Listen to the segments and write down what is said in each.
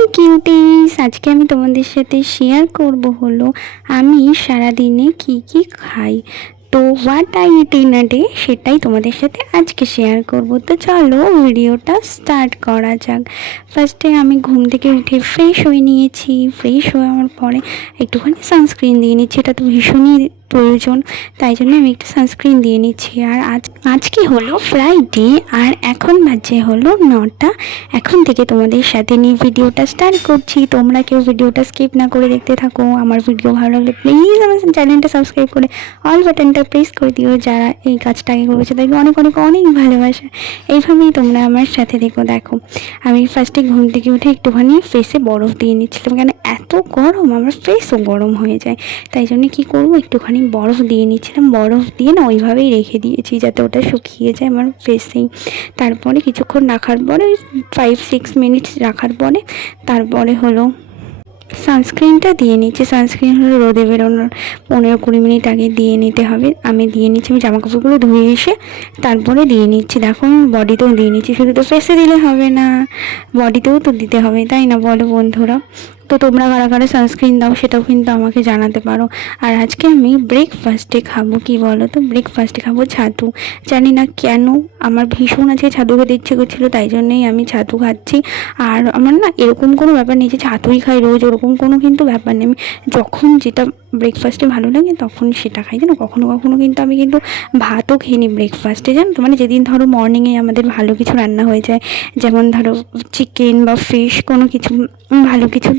High cuties, আজকে আমি তোমাদের সাথে শেয়ার করব হলো আমি সারাদিনে কি কি খাই। তো what I it in a day সেটাই তোমাদের সাথে আজকে শেয়ার করব। তো চলো ভিডিওটা স্টার্ট করা যাক। ফার্স্টে আমি ঘুম থেকে উঠে ফ্রেশ হয়ে নিয়েছি। ফ্রেশ হওয়ার পরে একটুখানি সানস্ক্রিন দিয়ে নিচ্ছি, এটা তো ভীষণই প্রয়োজন, তাই জন্য আমি একটু সানস্ক্রিন দিয়ে নিচ্ছি। আর আজকে হলো ফ্রাইডে, আর এখন বাজে হলো 9টা। এখন থেকে তোমাদের সাথে নিয়ে ভিডিওটা স্টার্ট করছি। তোমরা কেউ ভিডিওটা স্কিপ না করে দেখতে থাকো। আমার ভিডিও ভালো লাগলে প্লিজ আমার চ্যানেলটা সাবস্ক্রাইব করে অল বাটনটা প্রেস করে দিও। যারা এই কাজটা আগে করেছে তাদেরকে অনেক অনেক অনেক ভালোবাসা। এইভাবেই তোমরা আমার সাথে দেখো। আমি ফার্স্টে ঘুম থেকে উঠে একটুখানি ফেসে বরফ দিয়ে নিচ্ছিলাম, কেন এত গরম আমার ফেসও গরম হয়ে যায়, তাই জন্য কী করবো একটুখানি বরফ দিয়ে নিচ্ছিলাম। বরফ দিয়ে না ওইভাবেই রেখে দিয়েছি যাতে ওটা শুকিয়ে যায় আমার ফেসেই। তারপরে কিছুক্ষণ রাখার পরে 5-6 মিনিটস রাখার পরে তারপরে হলো সানস্ক্রিনটা দিয়ে নিচ্ছি। সানস্ক্রিন হলো রোদে বেরোনোর 15-20 মিনিট আগে দিয়ে নিতে হবে। আমি দিয়ে নিচ্ছি, আমি জামা কাপড়গুলো ধুয়ে এসে তারপরে দিয়ে নিচ্ছি। দেখো বডিতেও দিয়ে নিচ্ছি, শুধু তো ফেসে দিলে হবে না, বডিতেও তো দিতে হবে, তাই না বলো বন্ধুরা? তো তোমরা কারা কারা সানস্ক্রিন দাও সেটাও কিন্তু আমাকে জানাতে পারো। আর আজকে আমি ব্রেকফাস্টে খাবো কি বলো তো, ব্রেকফাস্টে খাবো ছাতু। জানি না কেন আমার ভীষণ আজকে ছাতু খেতে ইচ্ছে করছিলো, তাই জন্যেই আমি ছাতু খাচ্ছি। আর আমার না এরকম কোনো ব্যাপার নেই যে ছাতুই খাই রোজ, ওরকম কোনো কিন্তু ব্যাপার নেই। আমি যখন যেটা ব্রেকফাস্টে ভালো লাগে তখন সেটা খাই, জানো। কখনো কখনো কিন্তু আমি কিন্তু ভাতও খেয়ে নিই ব্রেকফাস্টে, জানো তো। মানে যেদিন ধরো মর্নিংয়ে আমাদের ভালো কিছু রান্না হয়ে যায়, যেমন ধরো চিকেন বা ফিশ কোনো কিছু ভালো কিছু,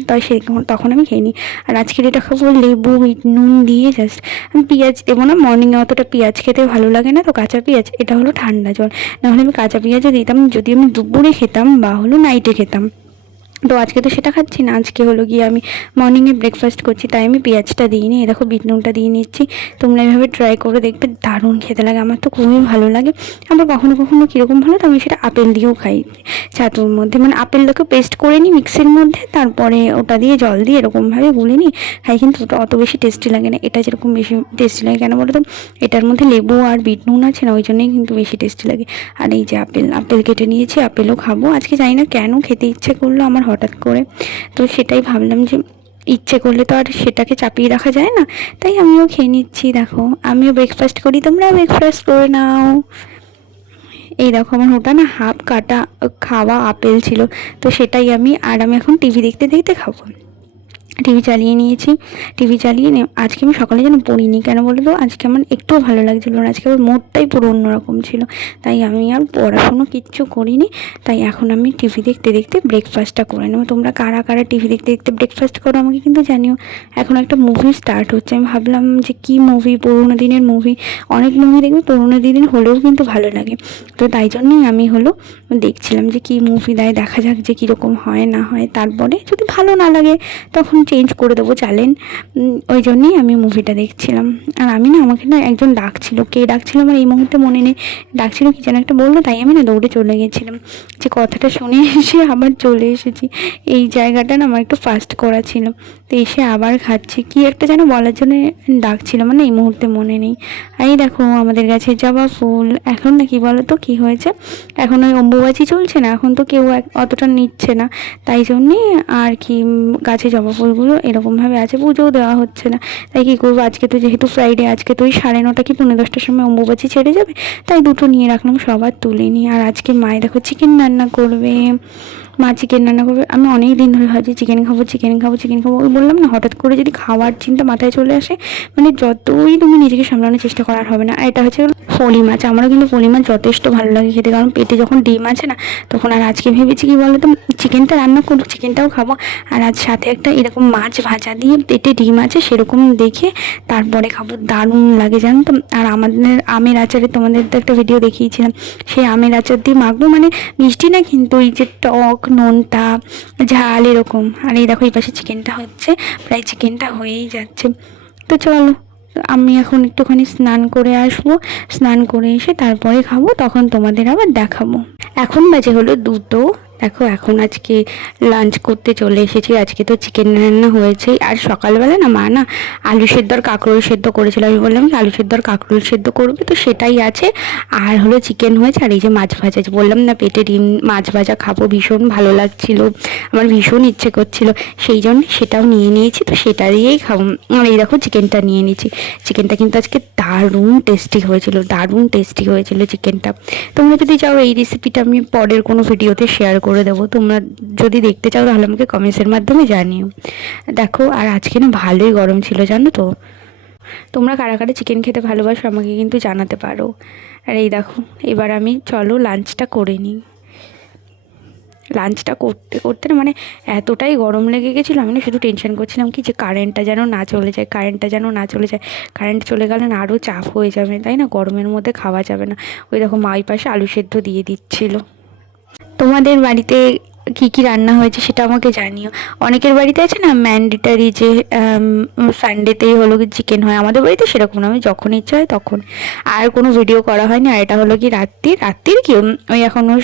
তখন আমি খেয়ে নিই। আর আজকের এটা খাবো লেবু নুন দিয়ে, জাস্ট আমি পেঁয়াজ দেবো না। মর্নিংয়ে অতটা পেঁয়াজ খেতে ভালো লাগে না, তো কাঁচা পেঁয়াজ, এটা হলো ঠান্ডা জল, নাহলে আমি কাঁচা পেঁয়াজও দিতাম যদি আমি দুপুরে খেতাম বা হলো নাইটে খেতাম। তো আজকে তো সেটা খাচ্ছি না, আজকে হলো গিয়ে আমি মর্নিংয়ে ব্রেকফাস্ট করছি, তাই আমি পেঁয়াজটা দিইনি। এ দেখো বিট নুনটা দিয়ে নিচ্ছি। তোমরা এভাবে ট্রাই করে দেখবে, দারুণ খেতে লাগে, আমার তো খুবই ভালো লাগে। আবার কখনো কখনো কীরকম ভালো, তো আমি সেটা আপেল দিয়েও খাই ছাতুর মধ্যে, মানে আপেলটাকে পেস্ট করে নিই মিক্সির মধ্যে, তারপরে ওটা দিয়ে জল দিয়ে এরকমভাবে গুলে নিই খাই, কিন্তু ওটা অত বেশি টেস্টি লাগে না। এটা যেরকম বেশি টেস্টি লাগে কেন বলো তো, এটার মধ্যে লেবু আর বিট নুন আছে না, ওই জন্যই কিন্তু বেশি টেস্টি লাগে। আর এই যে আপেল কেটে নিয়েছি, আপেলও খাবো আজকে। জানি না কেন খেতে ইচ্ছে করলো আমার হঠাৎ করে, তো সেটাই ভাবলাম যে ইচ্ছে করলে তো আর সেটাকে চাপিয়ে রাখা যায় না, তাই আমিও খেয়ে নিচ্ছি। দেখো আমিও ব্রেকফাস্ট করি, তোমরা ব্রেকফাস্ট করে নাও। এই দেখো আমার ওটা না হাফ কাটা খাওয়া আপেল ছিল, তো সেটাই আমি এখন টিভি দেখতে দেখতে খাবো। টিভি চালিয়ে নিয়েছি। টিভি চালিয়ে আজকে আমি সকালে যেন পড়িনি, কেন বলো তো, আজকে আমার একটুও ভালো লাগছিলো না। আজকে আমার মুডটাই পুরো অন্যরকম ছিল, তাই আমি আর পড়াশুনো কিচ্ছু করিনি। তাই এখন আমি টিভি দেখতে দেখতে ব্রেকফাস্টটা করে নেবো। তোমরা কারা কারা টিভি দেখতে দেখতে ব্রেকফাস্ট করো আমাকে কিন্তু জানিও। এখন একটা মুভি স্টার্ট হচ্ছে, আমি ভাবলাম যে কি মুভি, পুরোনো দিনের মুভি। অনেক মুভি দেখবে পুরোনো দিনের হলেও কিন্তু ভালো লাগে, তো তাই জন্যই আমি হলো দেখছিলাম যে কি মুভি দেয়, দেখা যাক যে কীরকম হয় না হয়। তারপরে যদি ভালো না লাগে তখন চেঞ্জ করে দেবো চ্যানেল। ওই জন্যেই আমি মুভিটা দেখছিলাম। আর আমি না, আমাকে না একজন ডাকছিল, কে ডাকছিল আমার এই মুহূর্তে মনে নেই, ডাকছিল কি যেন একটা বললো, তাই আমি না দৌড়ে চলে গেছিলাম। যে কথাটা শুনে এসে আবার চলে এসেছি। এই জায়গাটা না আমার একটু ফাস্ট করা ছিল, তো এসে আবার খাচ্ছি। কি একটা যেন বলার জন্য ডাকছিল, মানে এই মুহূর্তে মনে নেই। এই দেখো আমাদের গাছে জবা ফুল। এখন না কি বলো তো কী হয়েছে, এখন ওই অম্বুবাচী চলছে না, এখন তো কেউ অতটা নিচ্ছে না, তাই জন্যে আর কি গাছে জবা ফুলগুলো এরকমভাবে আছে, পুজোও দেওয়া হচ্ছে না। তাই কী করবো, আজকে তো যেহেতু ফ্রাইডে, আজকে তো ওই 9:30 কি 10:30টার সময় অম্বুবাচী ছেড়ে যাবে, তাই দুটো নিয়ে রাখলাম, সবার তুলিনি। আর আজকে মায়ে দেখো চিকেন রান্না করবে, মা চিকেন রান্না করবে। আমি অনেক দিন ধরে ভাবছি চিকেন খাবো। ওই বললাম না, হঠাৎ করে যদি খাওয়ার চিন্তা মাথায় চলে আসে, মানে যতই তুমি নিজেকে সামলানোর চেষ্টা করার হবে না। আর এটা হচ্ছে ফলি মাছ, আমারও কিন্তু ফলি মাছ যথেষ্ট ভালো লাগে খেতে, কারণ পেটে যখন ডিম আছে না তখন। আর আজকে ভেবেছি কি বলো তো, চিকেনটা রান্না করবো, চিকেনটাও খাবো, আর আজ সাথে একটা এরকম মাছ ভাজা দিয়ে পেটে ডিম আছে সেরকম দেখে তারপরে খাবো, দারুণ লাগে জানো তো। আর আমাদের আমের আচারে তোমাদের তো একটা ভিডিও দেখিয়েছিলাম, সেই আমের আচার দিয়ে মাখবো, মানে মিষ্টি না কিন্তু, ওই যে টক নোনতা ঝাল এরকম। আর এই দেখো এই পাশে চিকেনটা হচ্ছে, প্রায় চিকেনটা হয়েই যাচ্ছে। তো চলো আমি এখন একটুখানি স্নান করে আসবো, স্নান করে এসে তারপরে খাবো, তখন তোমাদের আবার দেখাবো। এখন বাজে হলো 2টো, দেখো এখন আজকে লাঞ্চ করতে চলে এসেছি। আজকে তো চিকেন রান্না হয়েছেই, আর সকালবেলা না মা না আলু সেদ্ধ আর কাঁকরোল সেদ্ধ করেছিল। আমি বললাম কি আলু সেদ্ধ আর কাঁকরোল সেদ্ধ করবে, তো সেটাই আছে। আর হলো চিকেন হয়েছে, আর এই যে মাছ ভাজা আছে। বললাম না পেটে ডিম মাছ ভাজা খাবো, ভীষণ ভালো লাগছিল, আমার ভীষণ ইচ্ছে করছিল, সেই জন্য সেটাও নিয়ে নিয়েছি। তো সেটা দিয়েই খাবো। আর এই দেখো চিকেনটা নিয়ে নিয়েছি। চিকেনটা কিন্তু আজকে দারুণ টেস্টি হয়েছিল, দারুণ টেস্টি হয়েছিল চিকেনটা। তোমরা যদি চাও এই রেসিপিটা আমি পরের কোনো ভিডিওতে শেয়ার করে দেবো, তোমরা যদি দেখতে চাও তাহলে আমাকে কমেন্টসের মাধ্যমে জানিও। দেখো আর আজকে না ভালোই গরম ছিল জানো তো। তোমরা কারা কারা চিকেন খেতে ভালোবাসো আমাকে কিন্তু জানাতে পারো। আর এই দেখো এবার আমি চলো লাঞ্চটা করে নিই। লাঞ্চটা করতে করতে না মানে এতটাই গরম লেগে গেছিলো, আমি না শুধু টেনশন করছিলাম কি যে কারেন্টটা যেন না চলে যায়, কারেন্টটা যেন না চলে যায়। কারেন্ট চলে গেলে না আরও চাপ হয়ে যাবে, তাই না, গরমের মধ্যে খাওয়া যাবে না। ওই দেখো মা ওই পাশে আলু সেদ্ধ দিয়ে দিচ্ছিলো। তোমাদের বাড়িতে কী কী রান্না হয়েছে সেটা আমাকে জানিও। অনেকের বাড়িতে আছে না ম্যান্ডেটারি যে সানডেতেই হলো কি চিকেন হয়, আমাদের বাড়িতে সেরকম না, আমি যখন ইচ্ছা হয় তখন। আর কোনো ভিডিও করা হয়নি। আর এটা হলো কি রাত্রির কি ওই এখনও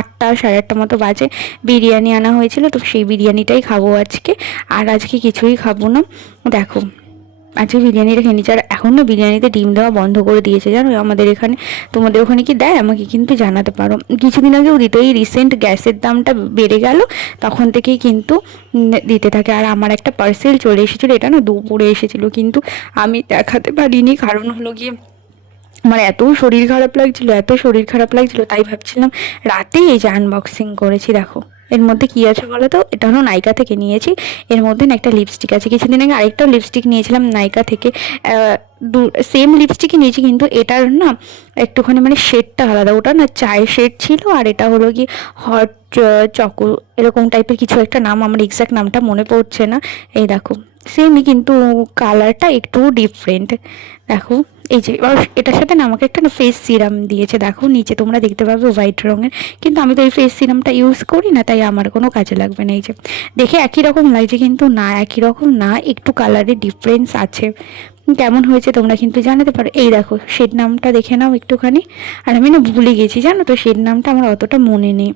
8টা সাড়ে 8টা মতো বাজে, বিরিয়ানি আনা হয়েছিল, তো সেই বিরিয়ানিটাই খাবো আজকে। আর আজকে কিছুই খাবো না। দেখো আজকে বিরিয়ানিটা খেয়ে নিচ্ছি। আর এখন না বিরিয়ানিতে ডিম দেওয়া বন্ধ করে দিয়েছে জানো আমাদের এখানে। তোমাদের ওখানে কি দেয় আমাকে কিন্তু জানাতে পারো। কিছুদিন আগেও দিত, এই রিসেন্ট গ্যাসের দামটা বেড়ে গেল তখন থেকেই কিন্তু দিতে থাকে। আর আমার একটা পার্সেল চলে এসেছিলো, এটা না দুপুরে এসেছিলো, কিন্তু আমি দেখাতে পারিনি, কারণ হলো গিয়ে আমার এত শরীর খারাপ লাগছিলো, এত শরীর খারাপ লাগছিলো, তাই ভাবছিলাম রাতেই এই যে আনবক্সিং করেছি। দেখো এর মধ্যে কী আছে বলো তো। এটা হলো নাইকা থেকে নিয়েছি। এর মধ্যে না একটা লিপস্টিক আছে, কিছুদিন আগে আরেকটাও লিপস্টিক নিয়েছিলাম নাইকা থেকে, সেম লিপস্টিকই নিয়েছি, কিন্তু এটার না একটুখানি মানে শেডটা আলাদা। ওটা না চায়ের শেড ছিল, আর এটা হলো কি হট চকো এরকম টাইপের কিছু একটা নাম, আমার এক্স্যাক্ট নামটা মনে পড়ছে না। এই দেখো সেমই, কিন্তু কালারটা একটু ডিফারেন্ট। দেখো এই যে এটার সাথে না আমাকে একটা না ফেস সিরাম দিয়েছে, দেখো নিচে তোমরা দেখতে পাবে হোয়াইট রঙের, কিন্তু আমি তো এই ফেস সিরামটা ইউজ করি না, তাই আমার কোনো কাজে লাগবে না। এই যে দেখে একই রকম লাগছে, কিন্তু না একই রকম না, একটু কালারের ডিফারেন্স আছে। কেমন হয়েছে তোমরা কিন্তু জানাতে পারো। এই দেখো শেড নামটা দেখে নাও একটুখানি। আর আমি না ভুলে গেছি জানো তো, শেড নামটা আমার অতটা মনে নেই।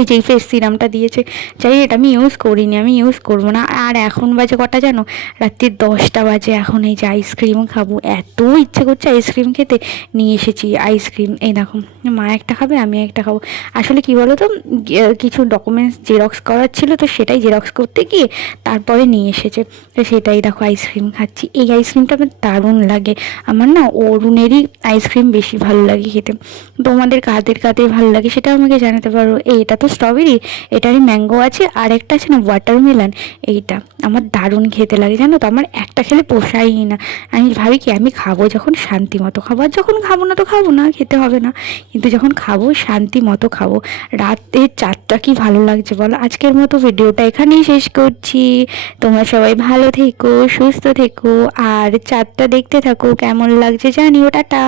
এই যে ফেস সিরামটা দিয়েছে, চাই এটা আমি ইউজ করিনি, আমি ইউজ করবো না। আর এখন বাজে কটা জানো, রাত্রি 10টা বাজে। এখন এই যে আইসক্রিম খাবো, এত ইচ্ছে করছে আইসক্রিম খেতে, নিয়ে এসেছি আইসক্রিম। এই দেখো মা একটা খাবে, আমি একটা খাবো। আসলে কি বলো তো, কিছু ডকুমেন্টস জেরক্স করার ছিল, তো সেটাই জেরক্স করতে গিয়ে তারপরে নিয়ে এসেছে, তো সেটাই দেখো আইসক্রিম খাচ্ছি। এই আইসক্রিমটা আমার দারুণ লাগে, আমার না অরুণেরই আইসক্রিম বেশি ভালো লাগে খেতে। তোমাদের কাদের কাদের ভালো লাগে সেটা আমাকে জানাতে পারো। এইটা তো স্ট্রবেরি, এটারই ম্যাঙ্গো আছে, আর একটা আছে না ওয়াটারমেলন, এইটা আমার দারুণ খেতে লাগে জানো তো। আমার একটা খেলে পোষায়ই না, আমি ভাবি কি আমি খাবো যখন শান্তি মতো খাবো, আর যখন খাবো না তো খাবো না, খেতে হবে না, কিন্তু যখন খাবো শান্তি মতো খাবো। রাতে 4টা কি ভালো লাগছে বলো। আজকের মতো ভিডিওটা এখানেই শেষ করছি। তোমরা সবাই ভালো থেকো, সুস্থ থেকো, আর 4টা দেখতে থাকো, কেমন লাগছে জানিও। টাটা।